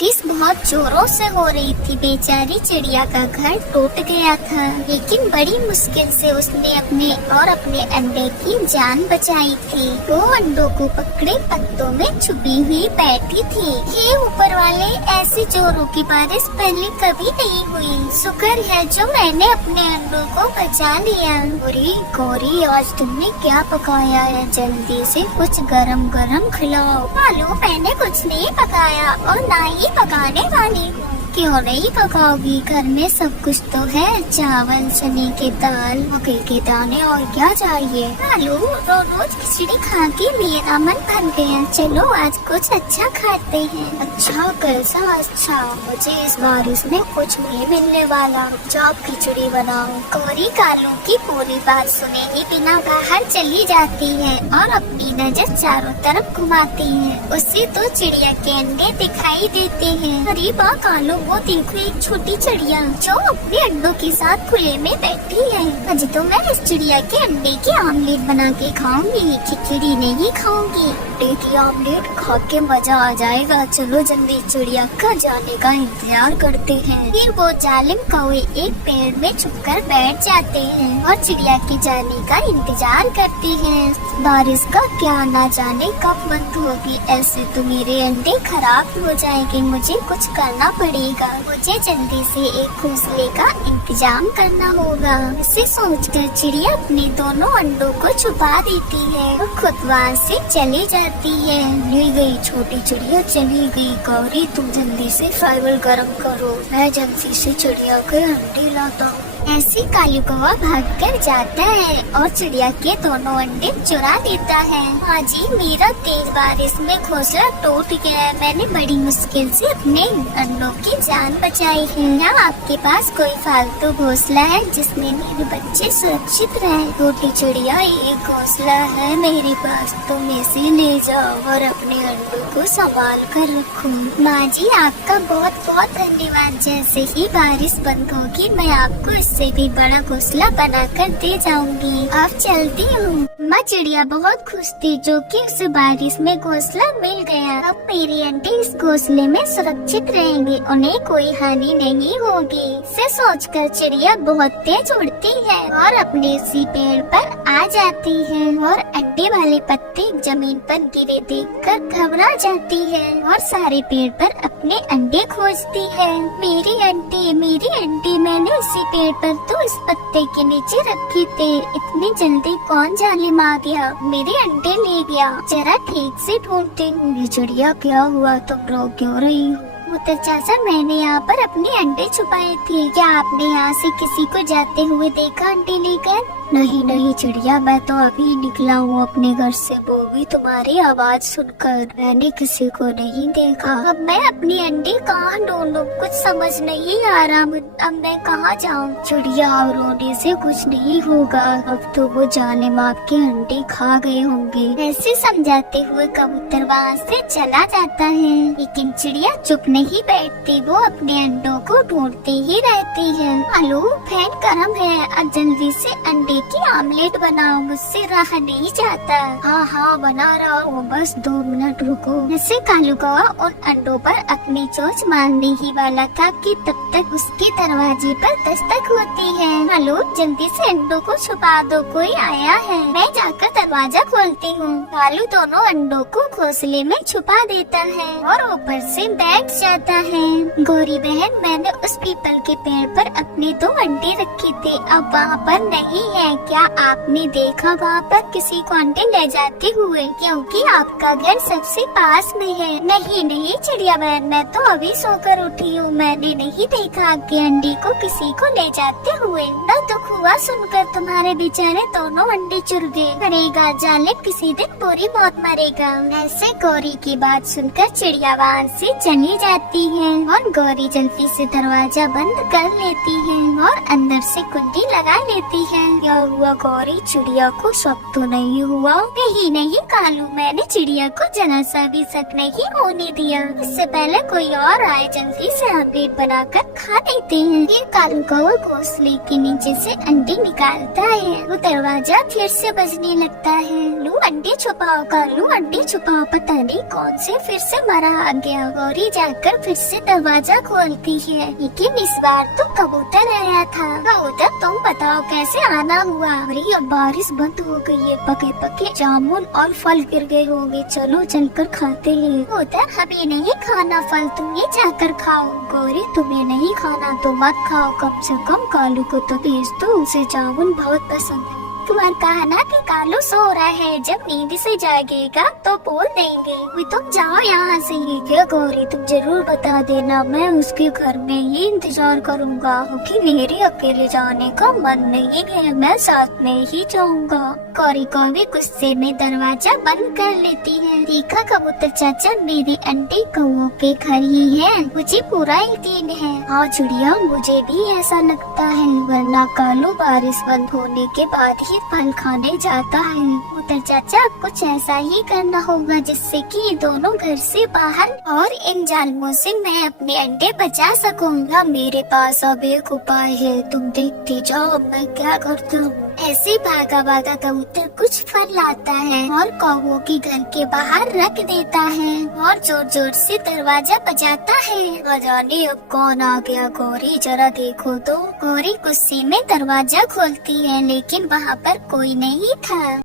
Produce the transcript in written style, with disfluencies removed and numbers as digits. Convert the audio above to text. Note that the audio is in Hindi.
बारिश बहुत जोरों से हो रही थी। बेचारी चिड़िया का घर टूट गया था, लेकिन बड़ी मुश्किल से उसने अपने अंडे की जान बचाई थी। वो अंडों को पकड़े पत्तों में छुपी हुई बैठी थी। हे ऊपर वाले, ऐसी जोरों की बारिश पहले कभी नहीं हुई। शुक्र है जो मैंने अपने अंडों को बचा लिया। अरे गौरी, आज तुमने क्या पकाया है? जल्दी से कुछ गरम गरम खिलाओ। मालूम मैंने कुछ नहीं पकाया और ना ही पकाने वाली हूँ। क्यों नहीं पकाओगी? घर में सब कुछ तो है, चावल, चने की दाल, मकई के दाने, और क्या चाहिए? मालूम रोज रोज खिचड़ी खा के मेरा मन भर गया। चलो आज कुछ अच्छा खाते हैं। अच्छा, कैसा अच्छा? मुझे इस बारिश में कुछ नहीं मिलने वाला। जाओ खिचड़ी बनाओ। गौरी कालू की पूरी बात सुने ही बिना बाहर चली जाती है और अपनी नजर चारों तरफ घुमाती है। उससे तो चिड़िया के अंडे दिखाई देते हैं। अरे वाह कालू, वो देखो एक छोटी चिड़िया जो अपने अंडों के साथ खुले में बैठी है। आज तो मैं इस चिड़िया के अंडे की आमलेट बना के खाऊंगी, खिचड़ी नहीं खाऊंगी। अंडे की आमलेट खा के मजा आ जाएगा। चलो जल्दी चिड़िया का जाने का इंतजार करते हैं। फिर वो जालिम कौवे एक पेड़ में छुपकर बैठ जाते हैं और चिड़िया के जाने का इंतजार करते हैं। बारिश का क्या ना जाने कब बंद होगी। ऐसे तो मेरे अंडे खराब हो जाएंगे। मुझे कुछ करना पड़ेगा। मुझे जल्दी से एक घोंसले का इंतजाम करना होगा। इसे सोचकर चिड़िया अपने दोनों अंडों को छुपा देती है और खुद वहाँ से चली जाती है। ले गई छोटी चिड़िया, चली गई। गौरी तुम जल्दी से फाइबर गर्म करो, मैं जल्दी से चिड़िया के अंडे लाता हूँ। ऐसे कालू कौवा भागकर जाता है और चिड़िया के दोनों अंडे चुरा लेता है। हाँ जी, मेरा तेज बारिश में घोंसला टूट गया है। मैंने बड़ी मुश्किल से अपने अंडों की जान बचाई है। क्या आपके पास कोई फालतू घोंसला है जिसमें मेरे बच्चे सुरक्षित रहे? छोटी चिड़िया, एक घोंसला है मेरे पास, तुम इसे ले जाओ और अपने अंडों को संभाल कर रखो। माँ जी, आपका बहुत बहुत धन्यवाद। जैसे ही बारिश बंद होगी मैं आपको इससे भी बड़ा घोंसला बनाकर दे जाऊंगी। अब चलती हूँ। माँ चिड़िया बहुत खुश थी जो कि उसे बारिश में घोंसला मिल गया। अब मेरे अंडे इस घोंसले में सुरक्षित रहेंगे, उन्हें कोई हानि नहीं होगी। इसे सोचकर चिड़िया बहुत तेज उड़ती है और अपने इसी पेड़ पर आ जाती है और अंडे वाले पत्ते जमीन पर गिरे देखकर घबरा जाती है और सारे पेड़ पर अपने अंडे खोजती है। मेरे अंडे मैंने इसी पेड़ पर तो इस पत्ते के नीचे रखे थे। इतनी जल्दी कौन जालिम आ गया, मेरे अंडे ले गया। जरा ठीक से ढूंढती हूँ। चिड़िया, क्या हुआ? तुम रो क्यों रही हो? मोटर चाचा, मैंने यहाँ पर अपने अंडे छुपाए थे। क्या आपने यहाँ से किसी को जाते हुए देखा अंडे लेकर? नहीं चिड़िया, मैं तो अभी निकला हूँ अपने घर से। वो भी तुम्हारी आवाज सुनकर। मैंने किसी को नहीं देखा। अब मैं अपने अंडे कहाँ ढूंढूं? कुछ समझ नहीं आ रहा। अब मैं कहाँ जाऊँ? चिड़िया, रोने से कुछ नहीं होगा। अब तो वो जालिम आपके अंडे खा गए होंगे। ऐसे समझाते हुए कबूतर वहाँ से चला जाता है, लेकिन चिड़िया चुप नहीं बैठती। वो अपने अंडों को ढूंढती ही रहती है। आलू फैन गर्म है, अब जल्दी से अंडे की आमलेट बनाओ, मुझसे रहा नहीं जाता। हाँ बना रहा हूँ, बस 2 मिनट रुको। ऐसे कालू कौवा उन अंडों पर अपनी चोंच मारने ही वाला था कि तब तक उसके दरवाजे पर दस्तक होती है। कालू, जल्दी से अंडों को छुपा दो, कोई आया है। मैं जाकर दरवाजा खोलती हूँ। कालू दोनों अंडों को घोंसले में छुपा देता है और ऊपर से बैठ जाता है। गौरी बहन, मैंने उस पीपल के पेड़ पर अपने 2 अंडे रखे थे, अब वहाँ पर नहीं है। क्या आपने देखा वहाँ पर किसी को अंडे ले जाते हुए? क्योंकि आपका घर सबसे पास में है। नहीं चिड़िया बहन, मैं तो अभी सोकर उठी हूँ। मैंने नहीं देखा आपके अंडे को किसी को ले जाते हुए। न दुख हुआ सुनकर, तुम्हारे बेचारे दोनों अंडे चुर गए। मरेगा जालिम, किसी दिन बुरी मौत मरेगा। ऐसे गौरी की बात सुनकर चिड़िया वहाँ से चली जाती है और गौरी जल्दी से दरवाजा बंद कर लेती है और अंदर से कुंडी लगा लेती है। हुआ गौरी, चिड़िया को शक तो नहीं हुआ? नहीं नहीं कालू, मैंने चिड़िया को जरा सा भी शक नहीं होने दिया। इससे पहले कोई और आए, जल्दी से आमलेट बनाकर खा लेते हैं। ये कालू कौवा घोंसले के नीचे से अंडे निकालता है। वो दरवाजा फिर से बजने लगता है। लू अंडे छुपाओ कालू, अंडे छुपाओ। पता नहीं कौन से फिर से मरा आ गया। गौरी जाकर फिर से दरवाजा खोलती है, लेकिन इस बार तो कबूतर आया था। कबूतर तुम बताओ कैसे आना हुआ? अरे अब बारिश बंद हो गई है, पके पके जामुन और फल गिर गए होंगे, चलो चलकर खाते हैं। कबूतर हमें नहीं खाना फल, तुम ये जाकर खाओ। गौरी तुम्हें नहीं खाना तो मत खाओ, कम से कम कालू को तो भेज दो, उसे जामुन बहुत पसंद है। तुम्हारा कहना कि कालू सो रहा है, जब नींद से जागेगा तो बोल देंगे। भी तुम जाओ यहाँ से। क्या गौरी, तुम जरूर बता देना, मैं उसके घर में ही इंतजार करूँगा, क्योंकि मेरे अकेले जाने का मन नहीं है, मैं साथ में ही जाऊँगा। गौरी कौवे गुस्से में दरवाजा बंद कर लेती है। देखा कबूतर चाचा, मेरे अंडे कौवों के घर ही है, मुझे पूरा यकीन है। हाँ चिड़िया, मुझे भी ऐसा लगता है, वरना कालू बारिश बंद होने के बाद ही फल खाने जाता है। कबूतर चाचा, कुछ ऐसा ही करना होगा जिससे कि ये दोनों घर से बाहर और इन जालिमों से मैं अपने अंडे बचा सकूंगा। मेरे पास अब एक उपाय है, तुम देखते जाओ मैं क्या करता हूँ। ऐसे भागा भागा कबूतर कुछ फल लाता है और कौवों के घर के बाहर रख देता है और जोर जोर से दरवाजा बजाता है। न जाने अब कौन आ गया। गौरी जरा देखो तो। गौरी गुस्से में दरवाजा खोलती है, लेकिन वहाँ पर कोई नहीं था।